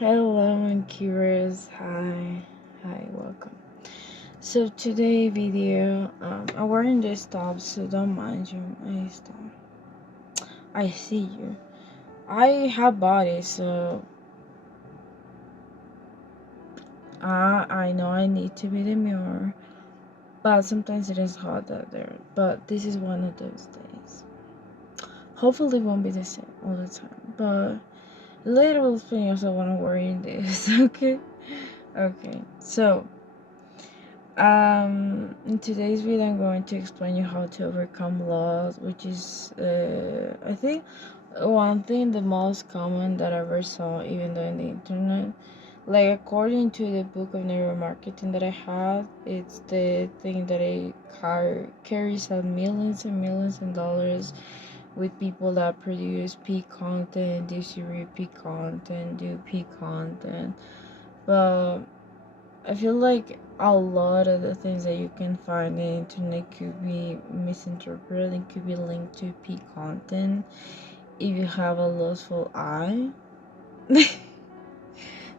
Hello, Monkyvers. Hi, welcome. So today video, I'm wearing this top, so don't mind you. I see you. I have body, so I know I need to be demure, but sometimes it is hot out there. But this is one of those days. Hopefully, it won't be the same all the time. But later we'll explain also what I'm wearing this. Okay. So. In today's video, I'm going to explain you how to overcome loss, which is, I think, one thing the most common that I ever saw, even though in the internet. Like, according to the book of neuromarketing that I had, it's the thing that carries out millions and millions of dollars with people that produce peak content, distribute peak content, do peak content. But I feel like a lot of the things that you can find on the internet could be misinterpreted and could be linked to peak content if you have a lustful eye.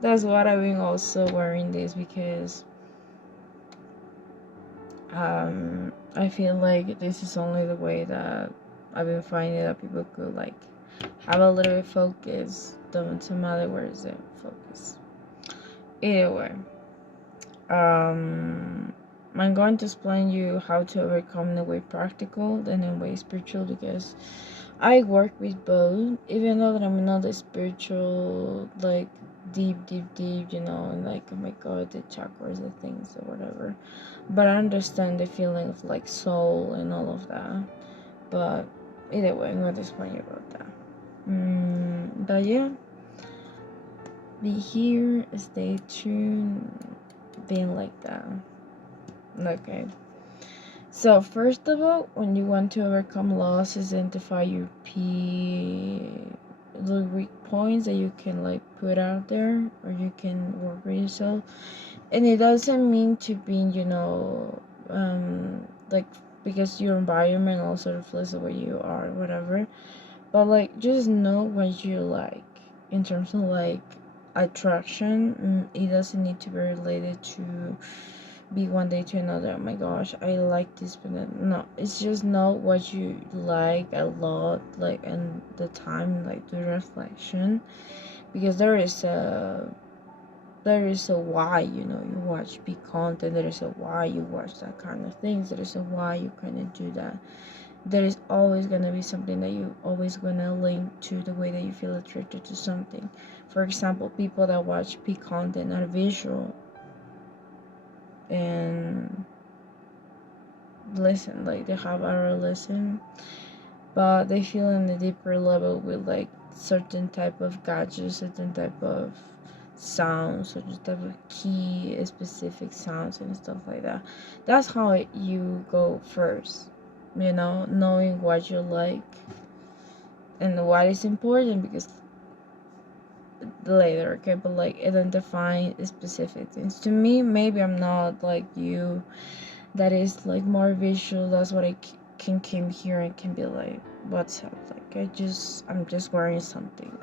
That's what I've been also wearing this because I feel like this is only the way that I've been finding that people could like have a little bit focus. Some other words that focus. Either way. I'm going to explain you how to overcome in a way practical and in a way spiritual because I work with both, even though that I'm not a spiritual, like deep, and like, oh my god, the chakras, the things or whatever. But I understand the feeling of like soul and all of that. But either way, I'm going to explain you about that. But yeah, be here, stay tuned, being like that. Okay. So first of all, when you want to overcome losses, identify your the weak points that you can like put out there, or you can work with yourself. And it doesn't mean to be, like because your environment also reflects the way you are, whatever. But like, just know what you like in terms of like attraction. It doesn't need to be related to be one day to another. Oh my gosh, I like this, but no, it's just know what you like a lot, like, and the time, like the reflection, because there is a why, you watch big content. There is a why you watch that kind of things. There is a why you kind of do that. There is always gonna be something that you always gonna link to the way that you feel attracted to something. For example, people that watch peak content are visual and listen, like they have our listen, but they feel on a deeper level with like certain type of gadgets, certain type of sounds, certain type of key specific sounds and stuff like that. That's how you go first, knowing what you like and what is important, because later, okay, but like identifying specific things. To me, maybe I'm not like you, that is like more visual. That's what I can came here and can be like, what's up? Like I'm just wearing something.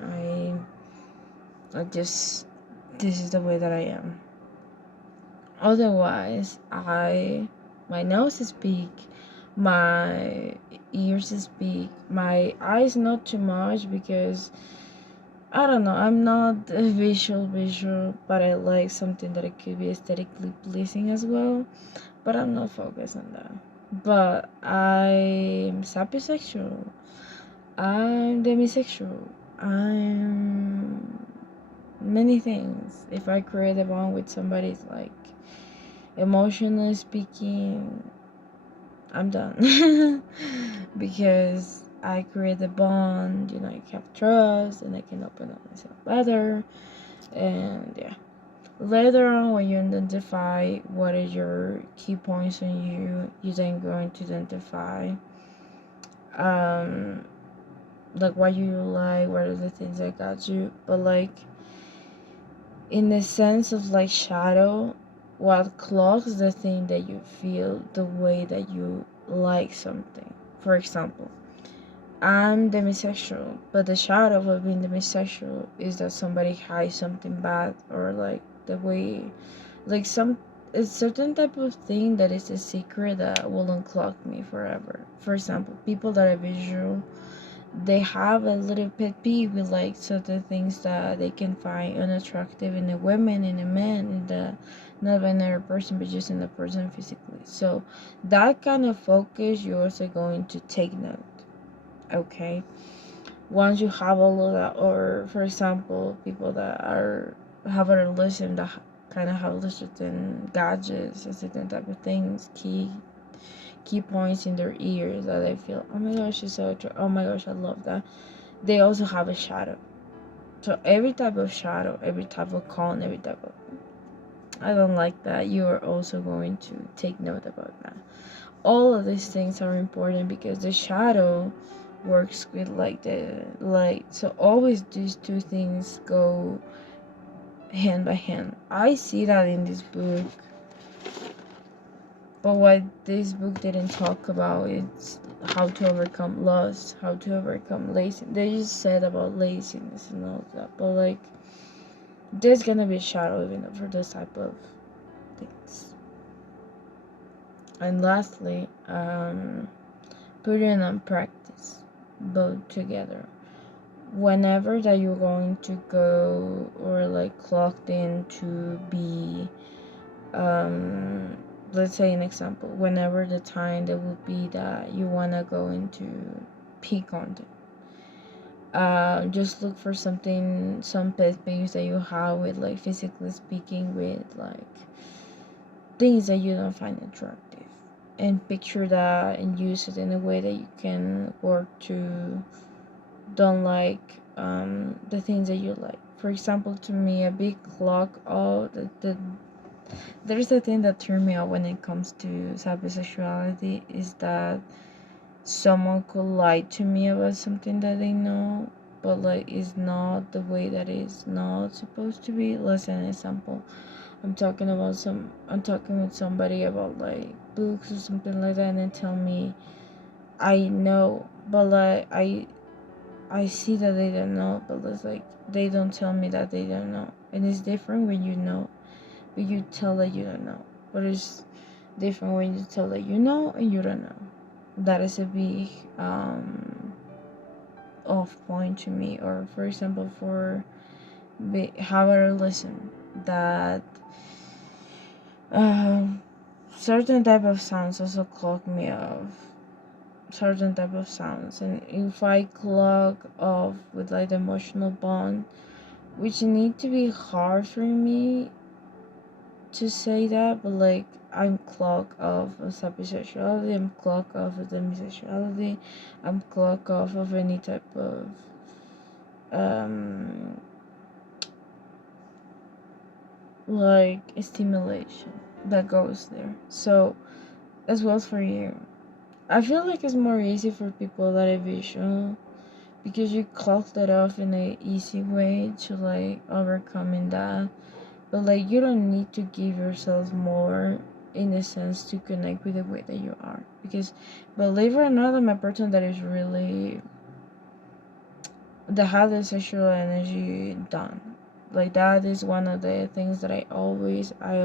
I just this is the way that I am. Otherwise, my nose is big, my ears is big, my eyes not too much because I don't know. I'm not a visual, but I like something that it could be aesthetically pleasing as well. But I'm not focused on that. But I'm sapisexual. I'm demisexual. I'm many things. If I create a bond with somebody, it's like emotionally speaking, I'm done. Because I create a bond, I have trust and I can open up myself better. And yeah. Later on, when you identify what is your key points in you then going to identify um like what you like, what are the things that got you. But like in the sense of like shadow, what clogs the thing that you feel, the way that you like something. For example, I'm demisexual, but the shadow of being demisexual is that somebody hides something bad, or like the way, like some, it's certain type of thing that is a secret that will unclog me forever. For example, people that are visual, they have a little pet peeve with like certain things that they can find unattractive in a woman, in a man, in the non-binary person, but just in the person physically. So that kind of focus, you're also going to take note. Okay, once you have all of that, or for example, people that are have a religion that kind of have certain gadgets and certain type of things, key points in their ears that I feel, oh my gosh, it's so oh my gosh, I love that. They also have a shadow. So every type of shadow, every type of con, every type of, I don't like that, you are also going to take note about that. All of these things are important because the shadow works with like the light. So always these two things go hand by hand. I see that in this book, but what this book didn't talk about is how to overcome lust, how to overcome laziness. They just said about laziness and all that, but like there's gonna be a shadow even for those type of things. And lastly, putting on practice both together. Whenever that you're going to go or like clocked in to be, let's say an example, whenever the time that would be that you want to go into peak content, just look for something, some pet peeves that you have with like physically speaking, with like things that you don't find attractive, and picture that and use it in a way that you can work to don't like the things that you like. For example, to me, a big clock of there's a thing that turned me off when it comes to cybersexuality is that someone could lie to me about something that they know, but like it's not the way that it's not supposed to be. Let's say an example. I'm talking with somebody about like books or something like that, and they tell me I know, but like I see that they don't know, but it's like they don't tell me that they don't know. And it's different when you know, but you tell that you don't know. But it's different when you tell that you know and you don't know. That is a big off point to me. Or for example, for how I listen that certain type of sounds also clock me off. Certain type of sounds, and if I clock off with like the emotional bond, which need to be hard for me to say that, but like I'm clock off of subsexuality, I'm clock off of demisexuality, I'm clock off of any type of like stimulation that goes there. So as well as for you, I feel like it's more easy for people that are visual because you clock that off in a easy way to like overcoming that. But like you don't need to give yourself more in a sense to connect with the way that you are, because believe it or not, I'm a person that is really that has the sexual energy done. Like that is one of the things that I always I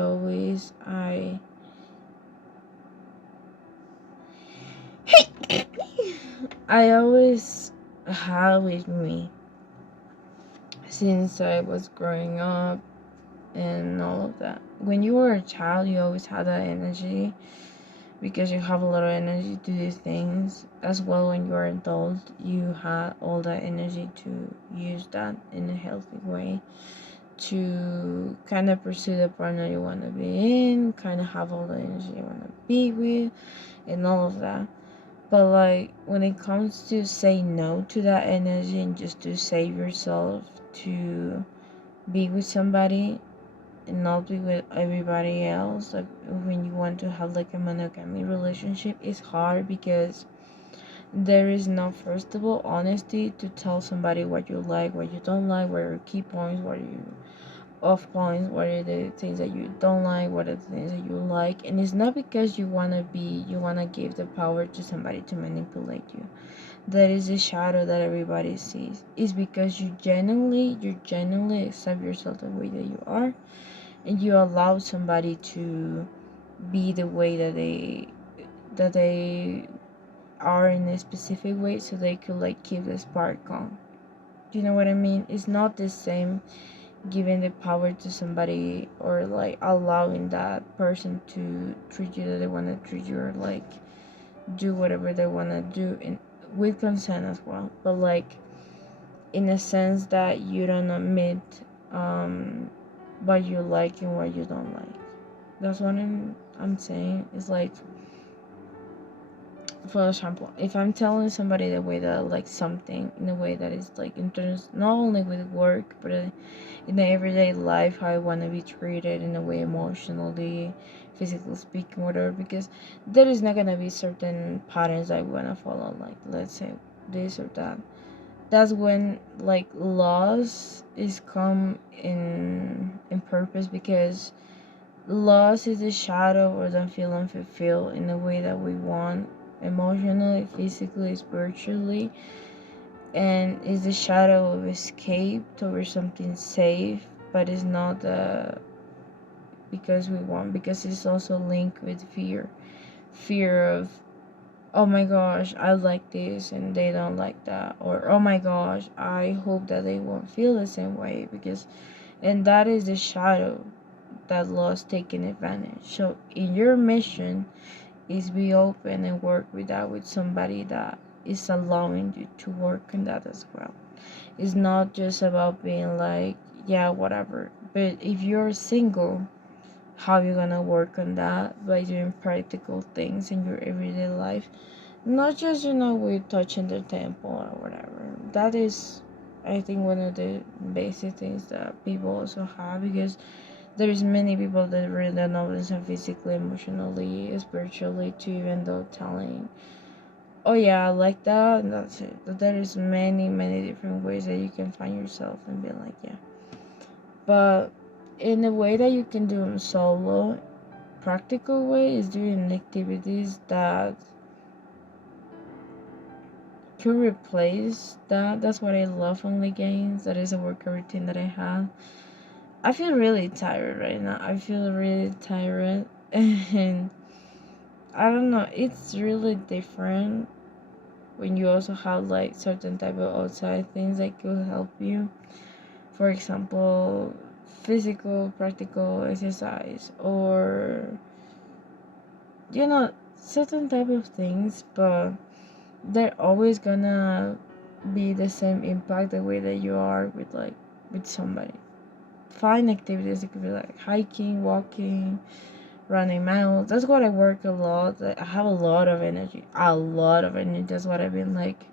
always have with me since I was growing up and all of that. When you were a child, you always had that energy because you have a lot of energy to do things. As well, when you're an adult, you had all that energy to use that in a healthy way to kind of pursue the partner you want to be in, kind of have all the energy you want to be with, and all of that. But like when it comes to say no to that energy and just to save yourself to be with somebody and not be with everybody else, like when you want to have like a monogamy relationship, it's hard because there is no, first of all, honesty to tell somebody what you like, what you don't like, what are your key points, what you off points, what are the things that you don't like, what are the things that you like. And it's not because you want to give the power to somebody to manipulate you. That is the shadow that everybody sees. It's because you genuinely accept yourself the way that you are, and you allow somebody to be the way that they are in a specific way, so they could like keep the spark on. Do you know what I mean? It's not the same giving the power to somebody, or like allowing that person to treat you that they want to treat you, or like do whatever they want to do, in with consent as well, but like in a sense that you don't admit what you like and what you don't like. That's what I'm saying. It's like, for example, if I'm telling somebody the way that I like something, in a way that is like in terms not only with work, but in the everyday life, how I want to be treated in a way, emotionally, physically speaking, whatever, because there is not gonna be certain patterns I want to follow, like let's say this or that. That's when like loss is come in purpose, because loss is the shadow or don't feel unfulfilled in the way that we want, emotionally, physically, spiritually, and is the shadow of escape towards something safe, but it's not because we want, because it's also linked with fear of, oh my gosh, I like this and they don't like that, or oh my gosh, I hope that they won't feel the same way, because, and that is the shadow that lost taking advantage. So in your mission is be open and work with that, with somebody that is allowing you to work on that as well. It's not just about being like, yeah, whatever. But if you're single, how you gonna work on that? By doing practical things in your everyday life, not just with touching the temple or whatever. That is, I think, one of the basic things that people also have, because there's many people that really don't know themselves physically, emotionally, spiritually too, even though telling, oh yeah, I like that, and that's it. But there is many different ways that you can find yourself and be like, yeah. But in a way that you can do them solo, practical way is doing activities that could replace that. That's what I love on the games. That is a workout routine that I have. I feel really tired right now. I feel really tired, and I don't know. It's really different when you also have like certain type of outside things that could help you. For example, physical, practical exercise, or certain type of things, but they're always gonna be the same impact the way that you are with somebody. Find activities. It could be like hiking, walking, running miles. That's what I work a lot. I have a lot of energy. A lot of energy. That's what I've been like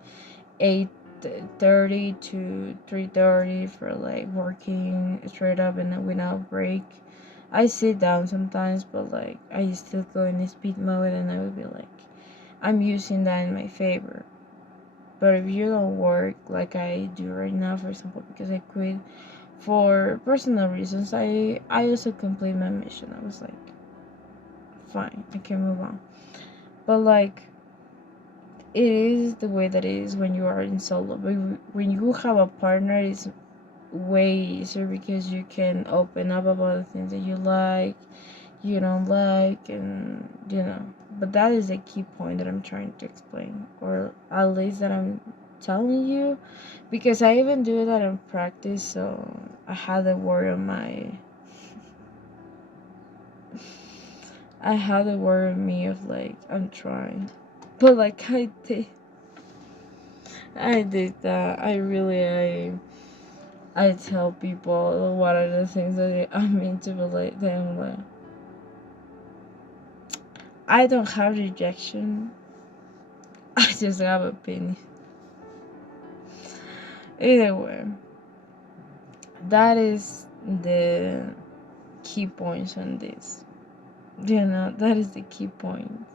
8:30 to 3:30 for like working straight up and then without break. I sit down sometimes, but like I still go in speed mode, and I would be like, I'm using that in my favor. But if you don't work like I do right now, for example, because I quit for personal reasons, I also complete my mission. I was like, fine, I can move on. But like, it is the way that it is when you are in solo. But when you have a partner, it's way easier, because you can open up about the things that you like, you don't like, and But that is a key point that I'm trying to explain, or at least that I'm telling you, because I even do that in practice. So I had the word on my I had the word on me of like, I'm trying, but like I did that. I tell people what are the things that I'm into, but like them, like, I don't have rejection. I just have opinion. Either way, that is the key points on this. That is the key point.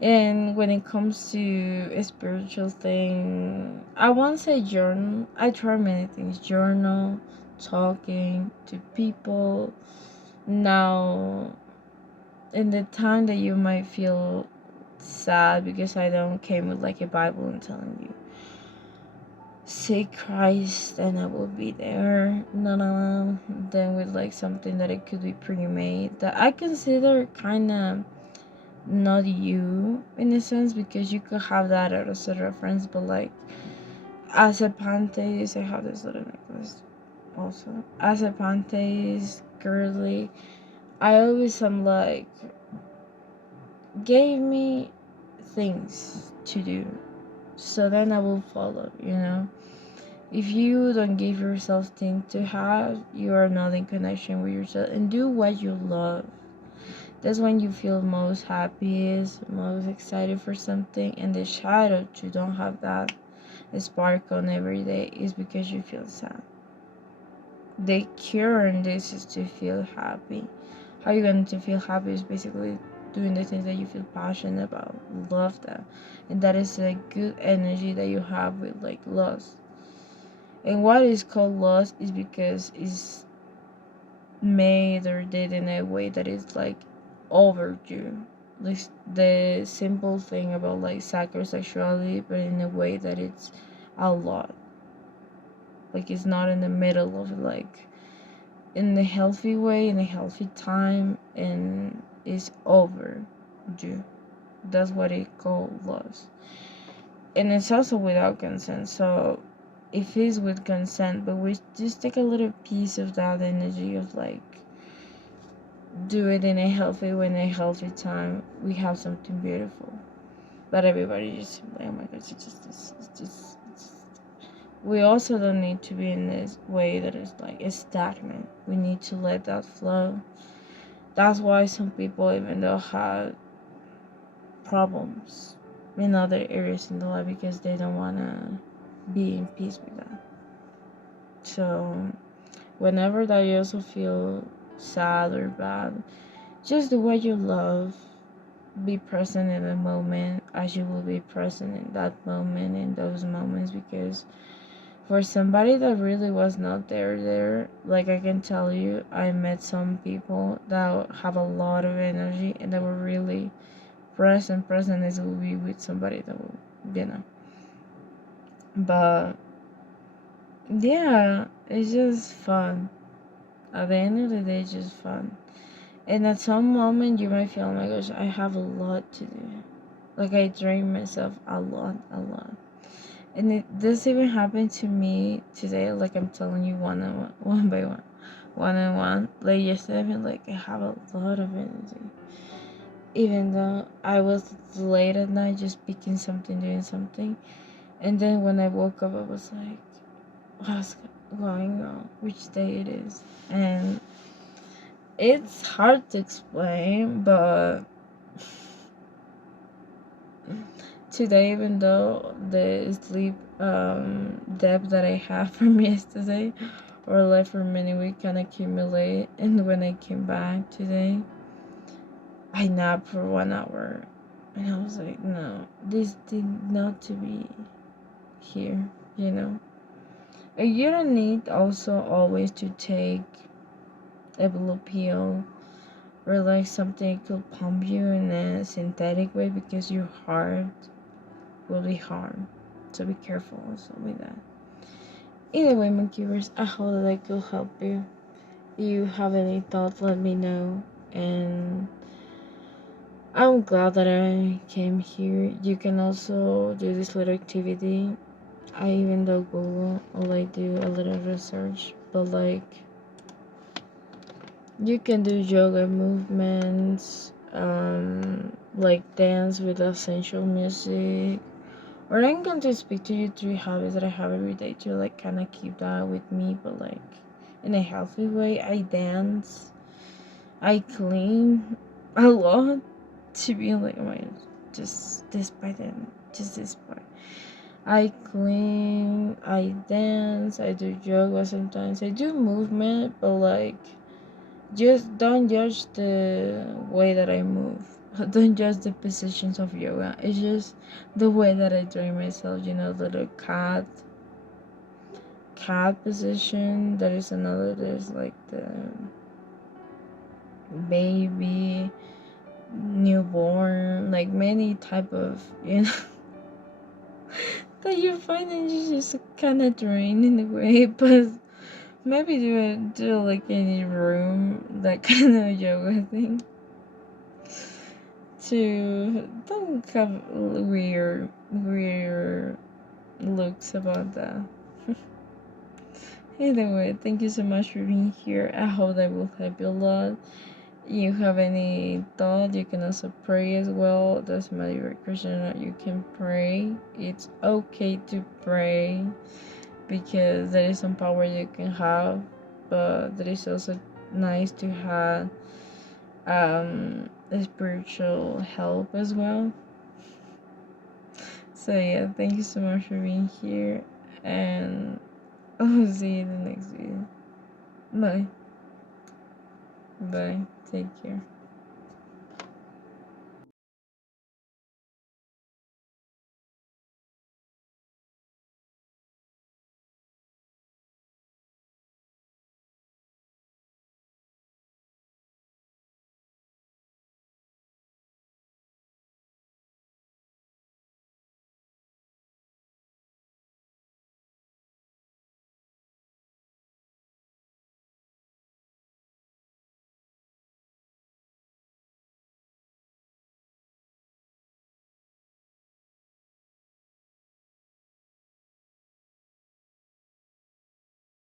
And when it comes to a spiritual thing, I won't say journal. I try many things. Journal, talking to people. Now, in the time that you might feel sad because I don't came with like a Bible and telling you, seek Christ and I will be there. No. Then with like something that it could be pre-made that I consider kind of not you in a sense, because you could have that as a reference, but like as a panties, I have this little necklace also. As a panties girly, I always am like, gave me things to do, so then I will follow, you know. If you don't give yourself things to have, you are not in connection with yourself, and do what you love. That's when you feel most happiest, most excited for something. And the shadow you don't have that spark on every day is because you feel sad. The cure in this is to feel happy. How you going to feel happy is basically doing the things that you feel passionate about, love that, and that is a good energy that you have with like lust. And what is called lust is because it's made or did in a way that is like overdue. Like the simple thing about like sexuality, but in a way that it's a lot. Like it's not in the middle of it, like in a healthy way, in a healthy time, and it's overdue. That's what it called lust. And it's also without consent. So if it's with consent, but we just take a little piece of that energy of like do it in a healthy way, in a healthy time, we have something beautiful. But everybody just like, oh my god, we also don't need to be in this way that is like stagnant. We need to let that flow. That's why some people, even though have problems in other areas in the life, because they don't want to be in peace with that. So whenever that you also feel sad or bad, just do what you love. Be present in the moment as you will be present in that moment, in those moments, because for somebody that really was not there, like I can tell you, I met some people that have a lot of energy and that were really present as will be with somebody that will, you know. But yeah, it's just fun. At the end of the day, it's just fun. And at some moment, you might feel, oh my gosh, I have a lot to do. Like, I drain myself a lot. And it does even happen to me today, like I'm telling you one by one. Like, yesterday, I feel like I have a lot of energy. Even though I was late at night just picking something, doing something. And then when I woke up, I was like, what's going on? Which day it is? And it's hard to explain, but today, even though the sleep debt that I have from yesterday or like for many weeks can accumulate, and when I came back today, I napped for 1 hour, and I was like, no, this did not to be here, you know. And you don't need also always to take a blue pill or like something that could pump you in a synthetic way, because your heart will be harmed. So be careful also with that. Either way, Monkyvers, I hope that I could help you. If you have any thoughts, let me know. And I'm glad that I came here. You can also do this little activity. I even though Google or like do a little research, but like you can do yoga movements, like dance with essential music. Or I'm going to speak to you 3 habits that I have every day to like kind of keep that with me, but like in a healthy way. I dance, I clean a lot to be like, oh my god, just this by then, just this part. I clean, I dance, I do yoga sometimes. I do movement, but like just don't judge the way that I move. Don't judge the positions of yoga. It's just the way that I train myself, you know, little cat position. There is another, there's like the baby, newborn, like many type of, you know, that you find and you just kind of drain in a way. But maybe do like any room, that kind of yoga thing, to don't have weird looks about that. Either way, thank you so much for being here. I hope that will help you a lot. You have any thought, you can also pray as well. Doesn't matter if you're a Christian or not, you can pray. It's okay to pray, because there is some power you can have, but there is also nice to have a spiritual help as well. So yeah, thank you so much for being here, and I'll see you in the next video. Bye. Bye. Take care.